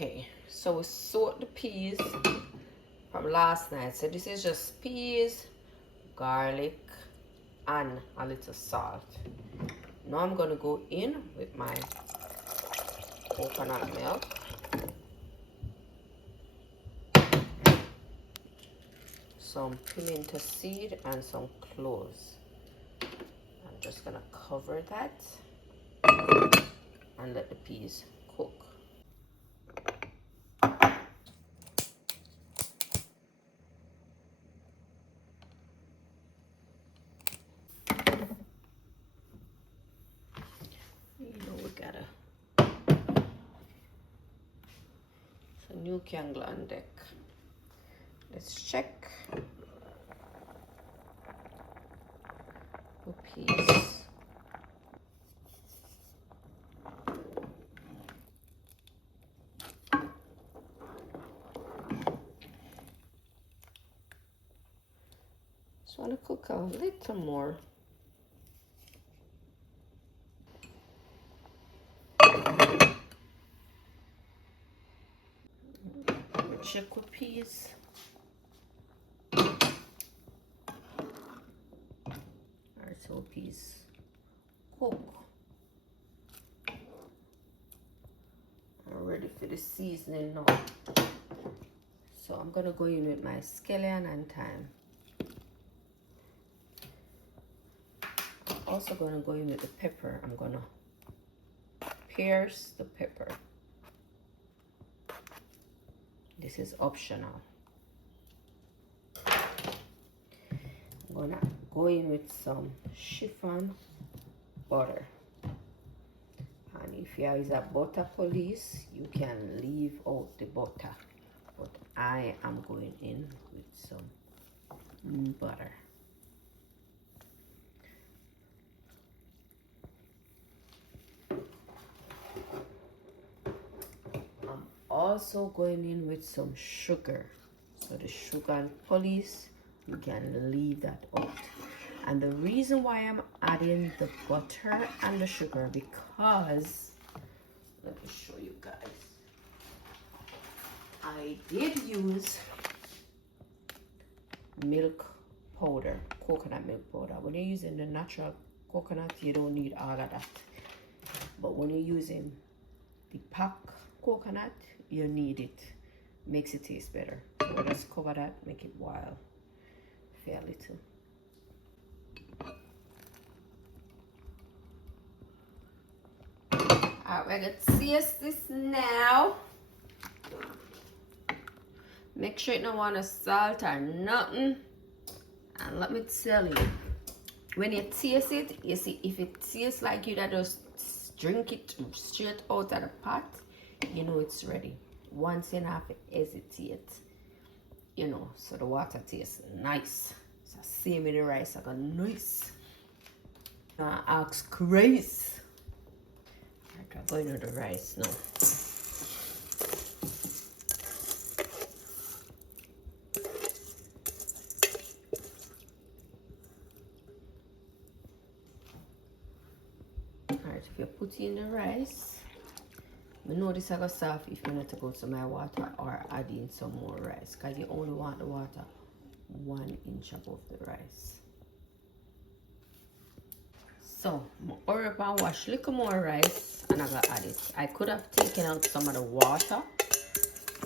Okay, so we soaked the peas from last night. So this is just peas, garlic, and a little salt. Now I'm gonna go in with my coconut milk. Some pimento seed and some cloves. I'm just gonna cover that and let the peas cook. You know we gotta. It's a new candle on deck. Let's check the peas. Just want to cook a little more. Check with peas. Alright, so peas cook. I'm ready for the seasoning now. So I'm gonna go in with my scallion and thyme. I'm also gonna go in with the pepper. I'm gonna pierce the pepper. This is optional. I'm gonna go in with some chiffon butter. And if you use a butter police, you can leave out the butter. But I am going in with some butter. I'm also going in with some sugar. So the sugar and police, you can leave that out. And the reason why I'm adding the butter and the sugar, because let me show you guys. I did use milk powder, coconut milk powder. When you're using the natural coconut, you don't need all of that. But when you're using the pack coconut, you need it. Makes it taste better. So just cover that, make it boil fair little. Alright, we're gonna taste this now. Make sure it don't want to salt or nothing. And let me tell you, when you taste it, you see if it tastes like you that just drink it straight out of the pot, you know it's ready. Once you have to hesitate, you know, so the water tastes nice. So same with the rice, I got nice. Now ask Grace. I'm going to the rice now. Alright, if you put in the rice, you know this is going to soft if you need to go to my water or add in some more rice, because you only want the water 1 inch above the rice. So, I'm hurry up and wash a little more rice and I'm going to add it. I could have taken out some of the water,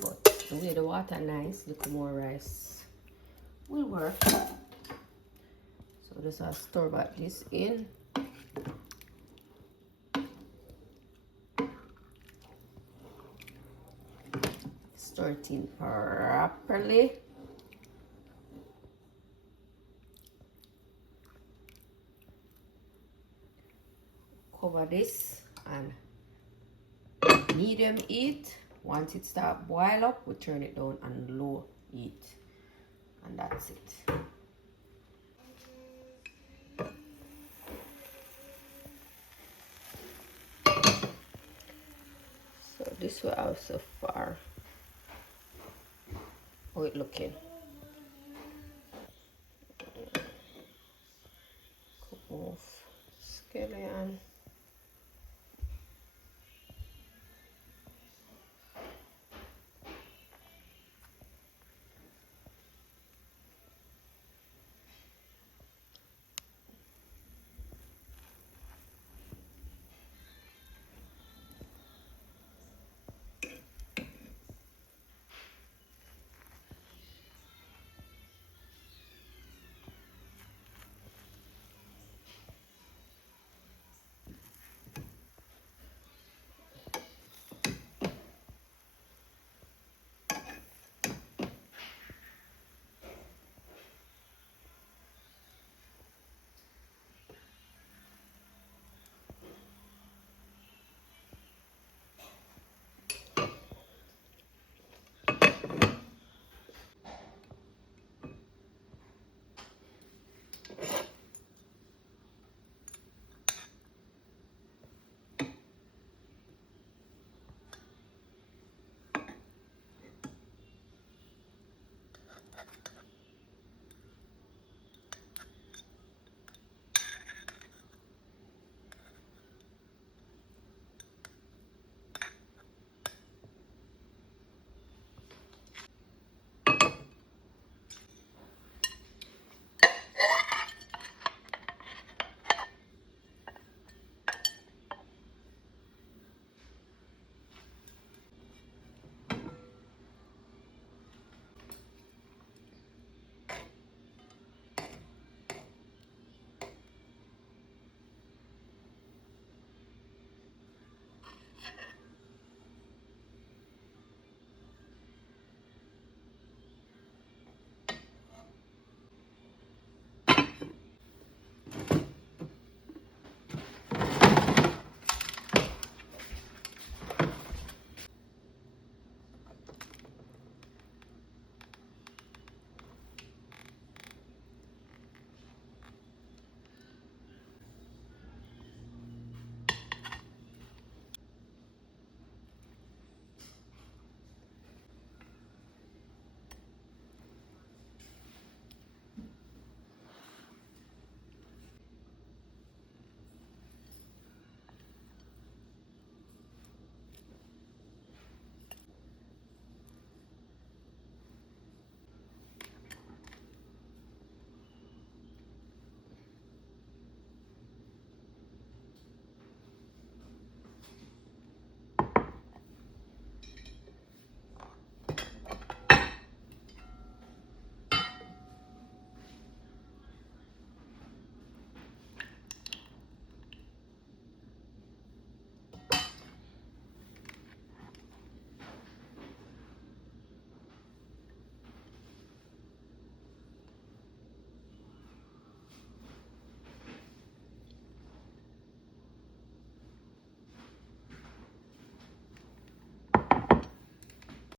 but the way the water nice, little more rice will work. So just store back this in. Store it in properly. Cover this and medium heat. Once it starts boil up, we turn it down on low heat, and that's it. So this will have so far. How it looking? Couple of scallion.